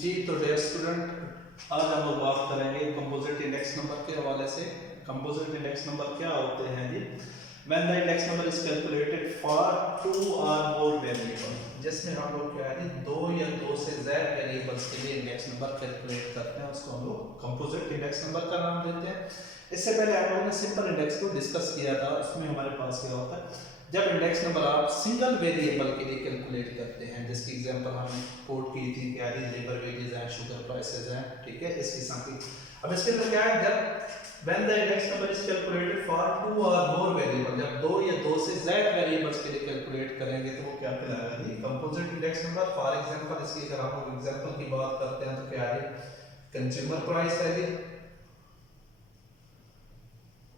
जी तो dear student, आज हम लोग बात करेंगे कंपोजिट इंडेक्स नंबर के हवाले से। कंपोजिट इंडेक्स नंबर क्या होते हैं जी? When the index number is calculated for two और मोर वेरिएबल, जिसमें हम लोग क्या है दो या दो से ज्यादा वेरिएबल्स के लिए इंडेक्स नंबर कैलकुलेट करते हैं, उसको हम लोग कंपोजिट इंडेक्स नंबर का नाम देते हैं। इससे पहले हम लोगों ने सिंपल इंडेक्स को डिस्कस किया था, उसमें हमारे पास क्या होता है जब इंडेक्स नंबर आप सिंगल वेरिएबल के लिए कैलकुलेट करते हैं, जिसकी एग्जांपल हमने कोट की थी कि यानी लेबर वेजेस हैं, शुगर प्राइसेस हैं, ठीक है, इस किस्म की। अब इसके अंदर क्या है, जब when the index number is calculated for two और मोर वेरिएबल, जब दो या दो से ज्यादा वेरिएबल्स के लिए कैलकुलेट करेंगे तो वो क्या कहलाएगा जी? Composite index number. For example इसकी अगर हम लोग एग्जांपल की बात करते हैं तो क्या है, कंज्यूमर प्राइस है जी,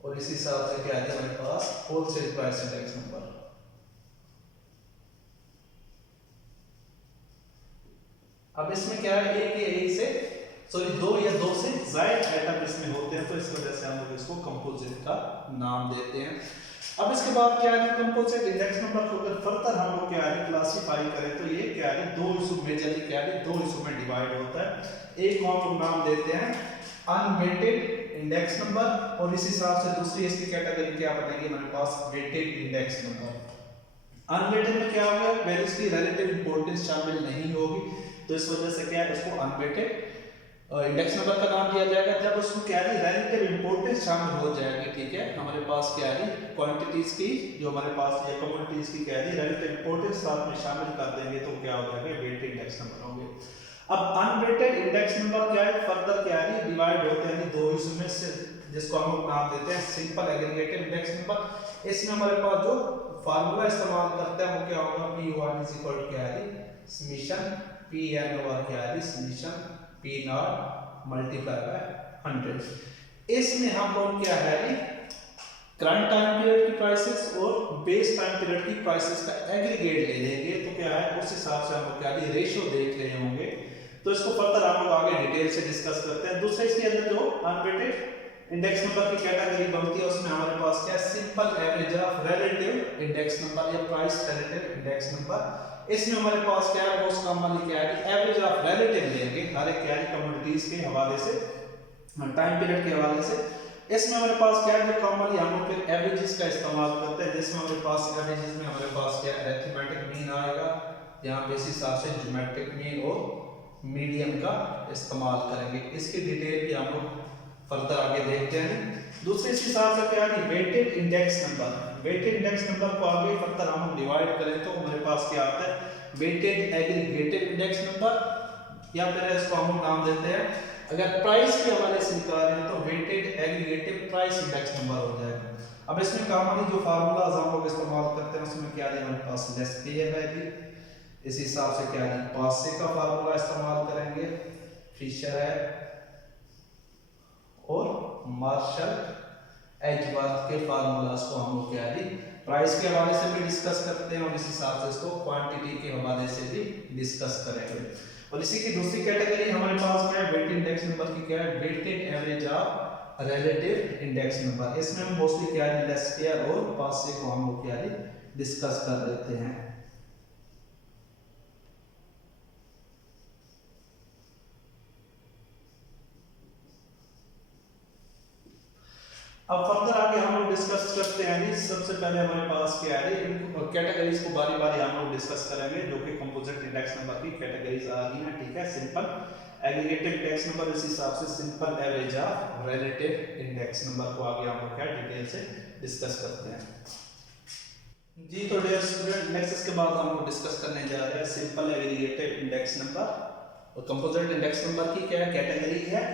और इसी हिसाब से क्या है हमारे पास होलसेल प्राइस इंडेक्स नंबर। अब इसमें क्या है, दो या दो से ज्यादा आइटम इसमें होते हैं, तो इस वजह से हम लोग इसको कंपोजिट का नाम देते हैं। अब इसके बाद क्या है, कंपोजिट इंडेक्स नंबर को अगर फर्दर हम लोग क्या है क्लासिफाई करें तो ये क्या है दो हिस्सों में, मेजरली क्या है दो हिस्सों में डिवाइड होता है। एक को हम लोग नाम देते हैं अनवेटेड इंडेक्स नंबर, और इस हिसाब से दूसरी इसकी कैटेगरी क्या बनेगी हमारे पास, वेटेड इंडेक्स नंबर। अनवेटेड में क्या होगा, वैल्यूज की रिलेटिव इंपॉर्टेंस शामिल नहीं होगी, तो इस वजह से क्या है इसको अनवेटेड इंडेक्स नंबर का नाम दिया जाएगा। जब उसमें क्या है रिलेटिव इंपॉर्टेंस शामिल हो जाएगी, ठीक है, हमारे पास क्या है क्वांटिटीज की जो हमारे पास या कमोडिटीज की क्या है रिलेटिव इंपॉर्टेंस साथ में शामिल कर देंगे तो क्या हो जाएगा वेटेड इंडेक्स नंबर होंगे। अब अनवेटेड इंडेक्स नंबर क्या है, फर्दर क्या है डिवाइड होते हैं दो हिस्सों में से, जिसको हम लोग नाम देते हैं सिंपल एग्रीगेटेड इंडेक्स नंबर। इसमें हमारे पास जो फार्मूला इस्तेमाल करते हैं वो क्या होगा, P1 इज इक्वल टू क्या है समेशन Pn ओवर क्या है समेशन P0 मल्टीप्लाई बाय 100। इसमें हम लोग क्या है करंट टाइम पीरियड की प्राइसेस और बेस टाइम पीरियड की प्राइसेस का एग्रीगेट ले लेंगे, तो क्या है उस हिसाब से हम लोग क्या रेशियो देख रहे होंगे, तो इसको फर्दर हम लोग आगे डिटेल से डिस्कस करते हैं। दूसरे इसके अंदर जो अनवेटेड इंडेक्स नंबर की कैटेगरी बनती है उसमें हमारे पास क्या simple average of relative index number या प्राइस रिलेटिव इंडेक्स नंबर। इसमें हमारे पास क्या है मोस्ट कॉमनली क्या है एवरेज ऑफ रिलेटिव लेंगे हर एक क्या है कमोडिटीज के हवाले से, टाइम पीरियड के हवाले से। इसमें हमारे पास क्या है जो कॉमनली हम लोग फिर एवरेजेस का इस्तेमाल करते हैं, जिसमें हमारे पास एवरेजेस में हमारे पास क्या अरिथमेटिक मीन आएगा, यहाँ पे इस हिसाब से ज्योमेट्रिक मीन और मीडियन का इस्तेमाल करेंगे। इसकी डिटेल भी हम लोग फर्दर आगे देखते हैं। दूसरे इस हिसाब से क्या है weighted index number. Weighted index number को आगे फर्दर हम डिवाइड करें तो हमारे पास क्या आता है वेटेड एग्रीगेटेड इंडेक्स नंबर, या फिर इसको हम नाम देते हैं अगर प्राइस के हवाले से निकाल रहे हैं तो weighted aggregated price index number हो जाएगा। अब इसमें कॉमनली जो फार्मूलाज हम लोग इस्तेमाल करते हैं उसमें क्या है हमारे पास लेस पेयर है, इस हिसाब से क्या है पासे का फार्मूला इस्तेमाल करेंगे, फिशर है और मार्शल एजवर्थ के फार्मूलास को हम लोग क्या है प्राइस के हवाले से भी डिस्कस करते हैं और इस हिसाब से इसको क्वांटिटी के हवाले से भी डिस्कस करेंगे। और इसी की दूसरी कैटेगरी हमारे पास क्या है वेटेड इंडेक्स नंबर की, क्या है weighted average of relative index number. इसमें हम मोस्टली क्या है लेस पेयर और पासे को हम लोग क्या है डिस्कस कर लेते हैं। अब फर्दर आगे हम लोग डिस्कस करते हैं। सबसे पहले हमारे पास क्या है कैटेगरीज को बारी बारी हम लोग डिस्कस करेंगे जो कि कंपोजिट इंडेक्स नंबर की कैटेगरीज आ रही हैं, ठीक है। सिंपल एग्रीगेटेड इंडेक्स नंबर, इस हिसाब से simple average of relative index number को आगे हम लोग क्या डिटेल से डिस्कस करते हैं। जी तो डियर स्टूडेंट, नेक्स्ट इसके बाद हम लोग डिस्कस करने जा रहे हैं सिंपल एग्रीगेटेड इंडेक्स नंबर और कंपोजिट इंडेक्स नंबर की क्या कैटेगरी है,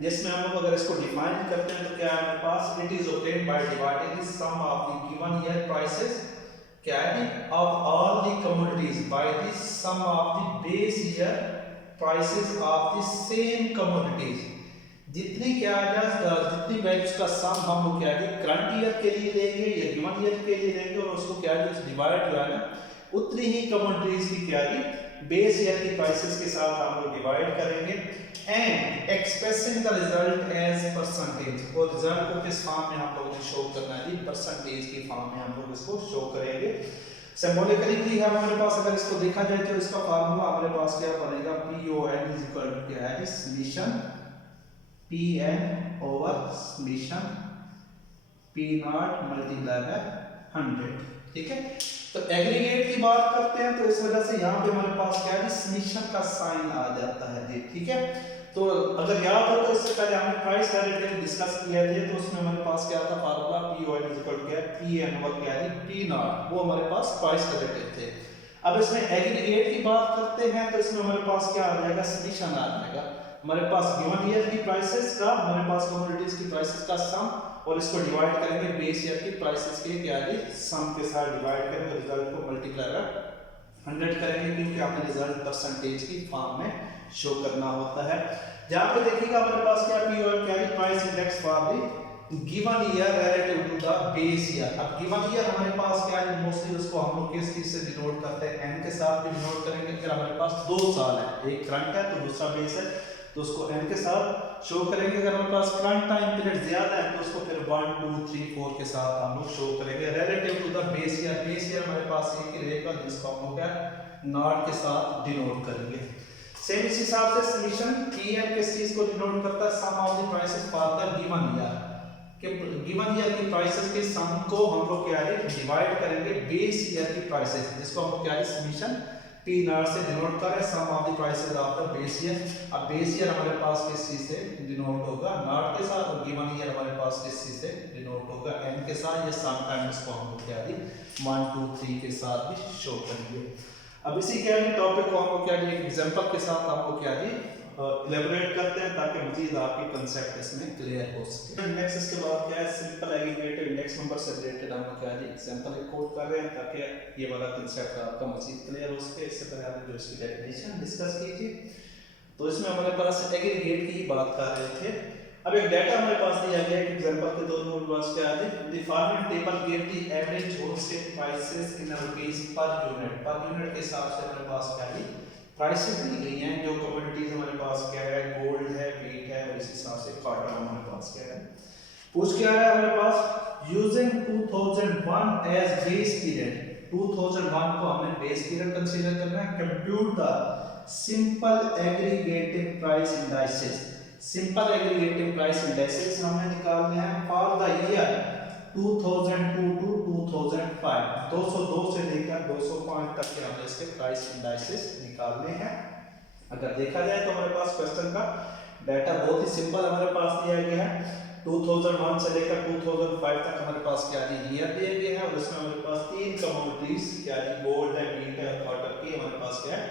जिसमें हम लोग अगर इसको डिफाइन करते हैं तो क्या है हमारे पास it is obtained by dividing the sum of the given year prices क्या है of all the commodities by the sum of the base year prices of the same commodities. जितनी क्या है जितनी वैल्यूज का सम हम लोग क्या है करंट ईयर के लिए लेंगे या गिवन ईयर के लिए लेंगे और उसको क्या है डिवाइड जो है ना उतनी ही कमोडिटीज की क्या है बेस ईयर की प्राइसेस के साथ हम लोग डिवाइड करेंगे and expressing the result as percentage, और रिजल्ट को किस फॉर्म में हम लोग शो करना है परसेंटेज की फॉर्म में हम लोग इसको शो करेंगे। सिंबॉलिकली की है हमारे पास, अगर इसको देखा जाए तो इसका फार्मूला हमारे पास क्या बनेगा, PON इज इक्वल टू क्या है, summation PN over summation P0 multiply by 100। ठीक है, तो एग्रीगेट की बात करते हैं तो इस वजह से यहाँ पे हमारे पास क्या है, समेशन का साइन आ जाता है जी। ठीक है, तो अगर याद हो तो इससे पहले हमने प्राइस डेरिवेटिव डिस्कस किए थे, तो उसमें हमारे पास क्या था formula, PON is equal to क्या है, PN ओवर क्या है, P0, वो हमारे पास प्राइस डेरिवेटिव थे। अब इसमें एग्रीगेट की बात करते हैं तो इसमें हमारे पास क्या आ जाएगा, समेशन आ जाएगा। हमारे पास गिवन ईयर की प्राइसेस का, हमारे पास कमोडिटीज की प्राइसेस का सम, और इसको डिवाइड करेंगे बेस ईयर की प्राइसेस के क्या है, सम के साथ डिवाइड करेंगे, रिजल्ट को मल्टीप्लाई बाय 100 करेंगे, क्योंकि आपने रिजल्ट परसेंटेज की फॉर्म में शो करना होता है। जहां पे देखिएगा हमारे पास क्या PON क्या है, price index for the given year relative to the base year. अब गिवन ईयर हमारे पास क्या है, मोस्टली उसको हम लोग किस चीज से डिनोट करते हैं, n के साथ भी डिनोट करेंगे। अगर हमारे पास 2 साल है, एक करंट है तो दूसरा बेस है, तो उसको n के साथ शो करेंगे। अगर हमारे पास करंट टाइम पीरियड ज्यादा है तो उसको फिर 1 2 3 4 के साथ हम लोग शो करेंगे relative to the base year. Base year हमारे पास एक ही रहेगा, जिसको हम लोग क्या नॉट के साथ डिनोट करेंगे। सेम इस हिसाब से समेशन PN किस चीज को डिनोट करता है, sum of the prices for the given year, कि गिवन ईयर की प्राइसेस के सम को हम लोग क्या है डिवाइड करेंगे बेस ईयर की प्राइसेस, जिसको हम लोग क्या है समेशन P0 से डिनोट कर रहे हैं, sum of the prices of the base year. अब बेस ईयर हमारे पास किस चीज से डिनोट होगा, नॉट के साथ, और गिवन ईयर हमारे पास किस चीज से डिनोट होगा, n के साथ। ये सम टाइम्स को हम लोग क्या है 1 2 3 के साथ भी शो करेंगे। अब इसी क्या है टॉपिक को हम लोग क्या है एग्जांपल के साथ आपको क्या है इलैबोरेट करते हैं, ताकि मजीद आपके कांसेप्ट इसमें क्लियर हो सके। नेक्स्ट इसके बाद क्या है, सिंपल एग्रीगेटेड इंडेक्स नंबर से रिलेटेड हम लोग क्या है एग्जांपल कोट कर रहे हैं, ताकि ये वाला कांसेप्ट आपका मजीद क्लियर हो सके। इससे पहले हमने जो इसकी डेफिनेशन डिस्कस की थी, तो इसमें हमारे पास एग्रीगेट की बात कर रहे थे। अब एक डाटा हमारे पास दिया गया है, एग्जांपल के तौर पर पास क्या है, the following table give the average wholesale prices in rupees per unit. Per unit के हिसाब से हमारे पास क्या है प्राइसेस दी गई हैं, जो कमोडिटीज हमारे पास क्या है, गोल्ड है, व्हीट है, और इस हिसाब से कॉटन हमारे पास क्या है। पूछ क्या है हमारे पास, यूजिंग 2001 एज बेस पीरियड, 2001 को हमने बेस पीरियड कंसीडर करना है। Compute the simple aggregative price indices, simple aggregative price indices हमने निकालने हैं फॉर द ईयर 2002 टू 2005, 202 से लेकर 205 तक के हमने इसके प्राइस इंडाइसेस निकालने हैं। अगर देखा जाए तो हमारे पास क्वेश्चन का डाटा बहुत ही सिंपल हमारे पास दिया गया है, 2001 से लेकर 2005 तक हमारे पास क्या है ईयर दिए गए हैं, और इसमें हमारे पास 3 कमोडिटीज क्या है, गोल्ड है, व्हीट है, और कॉटन की हमारे पास क्या है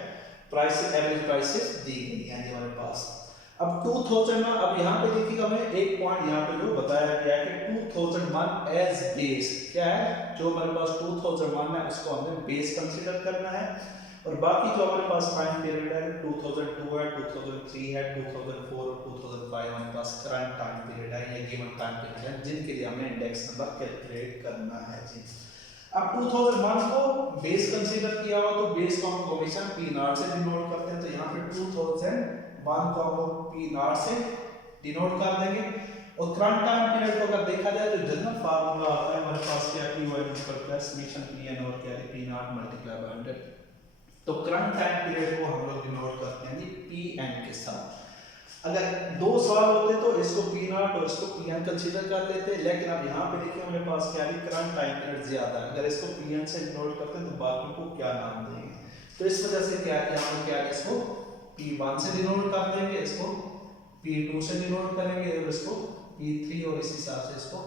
प्राइस, एवरेज प्राइसेस दी गई हैं हमारे पास। अब 2000 में, अब यहाँ पे देखिएगा हमें एक पॉइंट यहाँ पे जो बताया गया है कि 2001 एज बेस क्या है, जो हमारे पास 2001 है उसको हमने बेस कंसीडर करना है, और बाकी जो हमारे पास टाइम पीरियड है 2002 है, 2003 है, 2004 और 2005 हमारे पास करंट टाइम पीरियड है, या गिवन टाइम पीरियड है, जिनके लिए हमें इंडेक्स नंबर कैलकुलेट करना है जी। अब 2001 को बेस कंसीडर किया हुआ, तो बेस को हम कमीशन P0 से डिनोट करते हैं, तो यहाँ पे 2001 को हम P0 से डिनोट कर देंगे। और करंट टाइम पीरियड को अगर देखा जाए तो जनरल फार्मूला आता है हमारे पास क्या P1 समेशन Pn और क्या है P0 मल्टीप्लाई बाय 100। तो करंट टाइम पीरियड को हम लोग डिनोट करते हैं जी Pn के साथ। अगर 2 साल होते तो इसको P0 और इसको Pn कंसीडर कर लेते, लेकिन अब यहाँ पे देखिए हमारे पास क्या है करंट टाइम पीरियड ज्यादा है, अगर इसको Pn से डिनोट करते हैं तो बाकी को क्या नाम देंगे, तो इस वजह से क्या है हम क्या है इसको P1 से डिनोट कर देंगे, इसको P2 से डिनोट करेंगे, और इसको P3, और इस हिसाब से इसको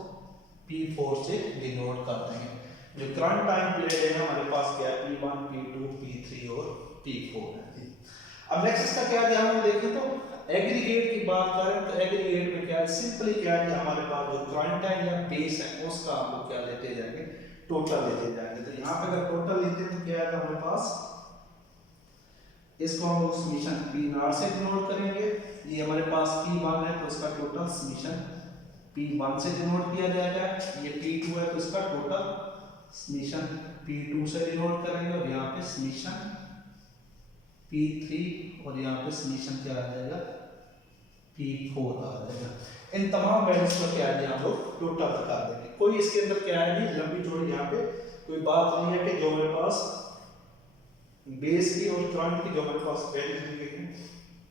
P4 से डिनोट कर देंगे। जो करंट टाइम पीरियड है हमारे पास क्या है P1 P2 P3 और P4 है। अब नेक्स्ट इसका क्या है हम देखें तो एग्रीगेट की बात करें तो एग्रीगेट में क्या है सिंपली क्या है हमारे पास जो करंट है या बेस है उसका हम लोग क्या लेते जाएंगे, टोटल लेते जाएंगे। तो यहाँ पे अगर टोटल लेते हैं तो क्या है हमारे पास, इसको हम समेशन P0 से डिनोट करेंगे, ये हमारे पास P1 है तो इसका टोटल समेशन P1 से डिनोट किया जाएगा, ये P2 है तो इसका टोटल समेशन P2 से डिनोट करेंगे, और यहाँ पे समेशन P3, और यहाँ पे समेशन क्या आ जाएगा P4 आ जाएगा। इन तमाम वैल्यूज को क्या है हम लोग टोटल बता देंगे, कोई इसके अंदर क्या है लंबी जोड़ी यहाँ पे कोई बात नहीं है कि जो मेरे पास बेस की और करंट की जो मेरे पास वैल्यू दी गई है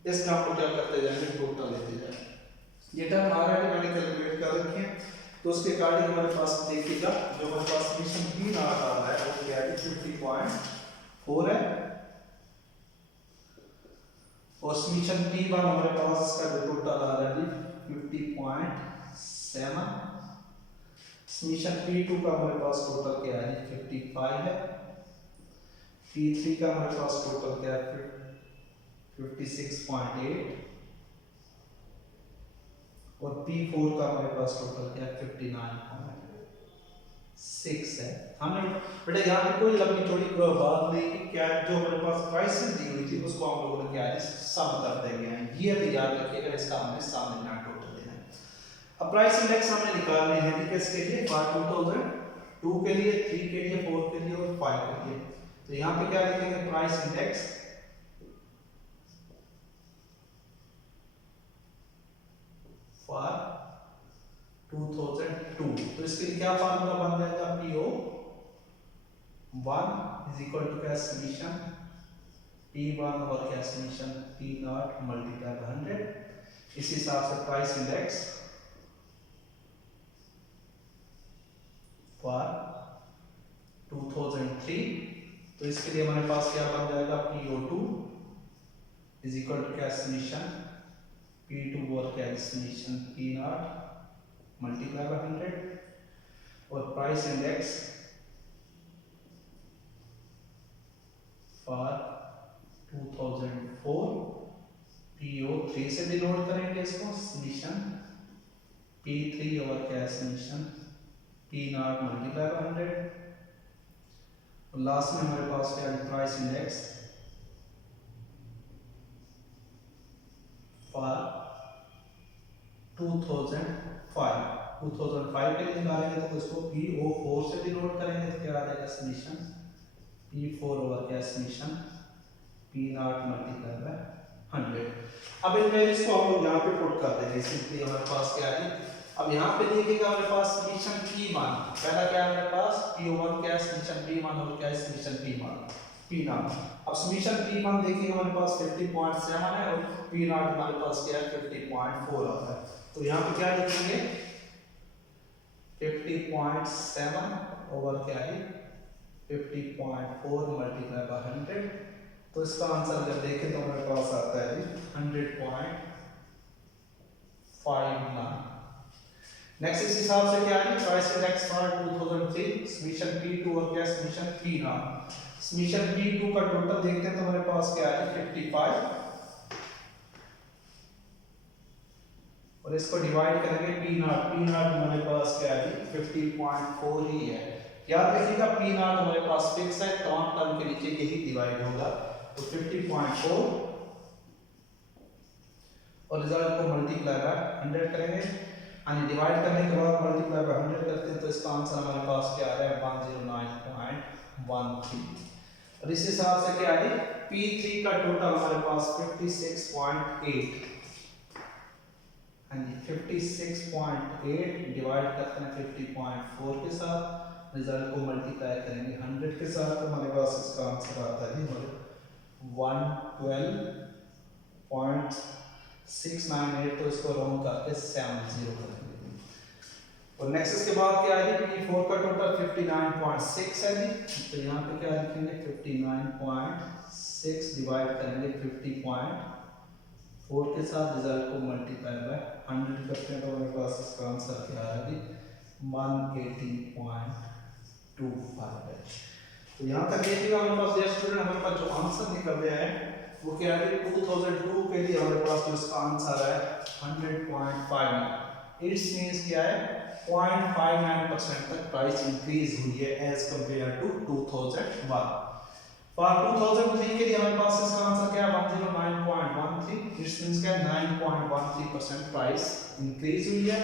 इसका आपको क्या करते जाएंगे, टोटल लेते जाएंगे। ये टर्म ऑलरेडी मैंने कैलकुलेट कर रखी है, तो उसके अकॉर्डिंग हमारे पास देखिएगा जो हमारे पास समीशन P नॉट आ रहा है वो क्या है 50.4 है, और समीशन P1 हमारे पास इसका जो टोटल आ रहा है 50.7, समीशन P2 का हमारे पास टोटल क्या है 55 है, P3 का हमारे पास टोटल क्या है 56.8, और P4 का हमारे पास टोटल क्या है 59.6 है। हमने बेटा यहाँ पे कोई लंबी चौड़ी बात नहीं कि क्या जो हमारे पास प्राइसेस दी हुई थी उसको हम लोगों ने क्या है सम कर देंगे हैं, ये भी याद रखिएगा, इसका हमने सामने यहाँ टोटल देना है। अब प्राइस इंडेक्स हमने निकालने हैं कि किसके लिए, फॉर 2002 के लिए, 3 के लिए, 4 के लिए और 5 के लिए। तो यहाँ पे क्या लिखेंगे प्राइस इंडेक्स फॉर 2002, तो इसके लिए क्या फार्मूला बन जाएगा, PO 1 इज इक्वल टू क्या समीशन P1 और क्या summation P not multiply by 100। इस हिसाब से प्राइस इंडेक्स फॉर 2003, तो इसके लिए हमारे पास क्या बन जाएगा PO2 इज इक्वल टू क्या समीशन P2 और क्या summation P not multiply by 100, और प्राइस इंडेक्स फॉर 2004 PO3 से डिनोट करेंगे इसको समीशन P3 और क्या summation P not multiply by 100, और लास्ट में हमारे पास क्या है प्राइस इंडेक्स फॉर 2005 के लिए निकालेंगे तो इसको PO4 से डिनोट करेंगे तो क्या आ जाएगा समीशन P4 ओवर क्या summation P not multiply by 100। अब इन वैल्यूज को हम लोग यहाँ पे पुट कर देंगे, सिंपली हमारे पास क्या है, अब यहाँ पे देखिएगा हमारे पास समीशन P1 पहला क्या है हमारे पास PO1 क्या है समीशन P1 और क्या है समीशन P नॉट। अब समीशन P1 देखिए हमारे पास 50.7 है और P नॉट हमारे पास क्या है 50.4 आता है, तो यहाँ पे क्या लिखेंगे 50.7 ओवर क्या है 50.4 मल्टीप्लाई बाय 100, तो इसका आंसर जब देखें तो हमारे पास आता है जी 100.59। नेक्स्ट इस हिसाब से क्या है price index for 2003 summation P2 और क्या summation P not. Summation P2 का टोटल देखते हैं तो हमारे पास क्या है 55, और इसको डिवाइड करेंगे P नॉट हमारे पास क्या है 50.4 ही है, याद रखिएगा P नॉट हमारे पास फिक्स है, तमाम टर्म के नीचे यही डिवाइड होगा, तो 50.4 और रिजल्ट को मल्टीप्लाई बाय 100 करेंगे, यानी डिवाइड करने के बाद मल्टीप्लाई बाय 100 करते हैं तो इसका आंसर हमारे पास क्या आ रहा है 109.13, और इस हिसाब से क्या है P3 का टोटल हमारे पास 56.8, हाँ जी 56.8 डिवाइड करते हैं 50.4 के साथ, रिजल्ट को मल्टीप्लाई करेंगे 100 के साथ, तो हमारे पास इसका आंसर आता है 112.698, तो इसको राउंड करके 70 कर देंगे। और नेक्स्ट इसके बाद क्या है P4 का टोटल 59.6 है जी, तो यहाँ पे क्या लिखेंगे 59.6 डिवाइड करेंगे 50.4 के साथ, रिजल्ट को मल्टीप्लाई बाय 100 करते हैं तो हमारे पास इसका आंसर क्या आ रहा है 118.25 है। तो यहाँ तक देखिएगा हमारे पास डियर स्टूडेंट हमारे पास जो आंसर निकल गया है वो क्या है 2002 के लिए हमारे पास जो इसका आंसर है 100.59, इट्स मींस क्या है 0.59% तक प्राइस इंक्रीज हुई है एज कंपेयर टू 2001। फॉर 2003 के लिए हमारे पास इसका आंसर क्या है 109.13, इट्स मींस क्या 9.13% प्राइस इंक्रीज हुई है,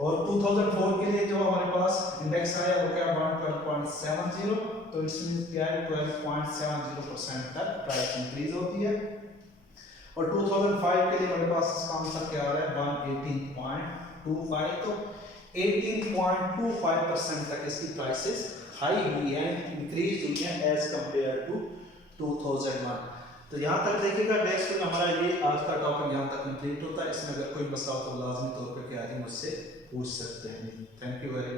और 2004 के लिए जो हमारे पास इंडेक्स आया वो क्या 112.70, तो इट्स मींस क्या है 12.70% तक प्राइस इंक्रीज होती है, और 2005 के लिए हमारे पास इसका आंसर क्या आ रहा है 118.25, तो 18.25% तक इसकी प्राइसेस हाई हुई है, इंक्रीज हुई है एज कंपेयर टू 2001। तो यहाँ तक देखिएगा नेक्स्ट में हमारा ये आज का टॉपिक यहाँ तक कंप्लीट होता है। इसमें अगर कोई मसला हो तो लाजमी तौर पर क्या है मुझसे पूछ सकते हैं। Thank you very much.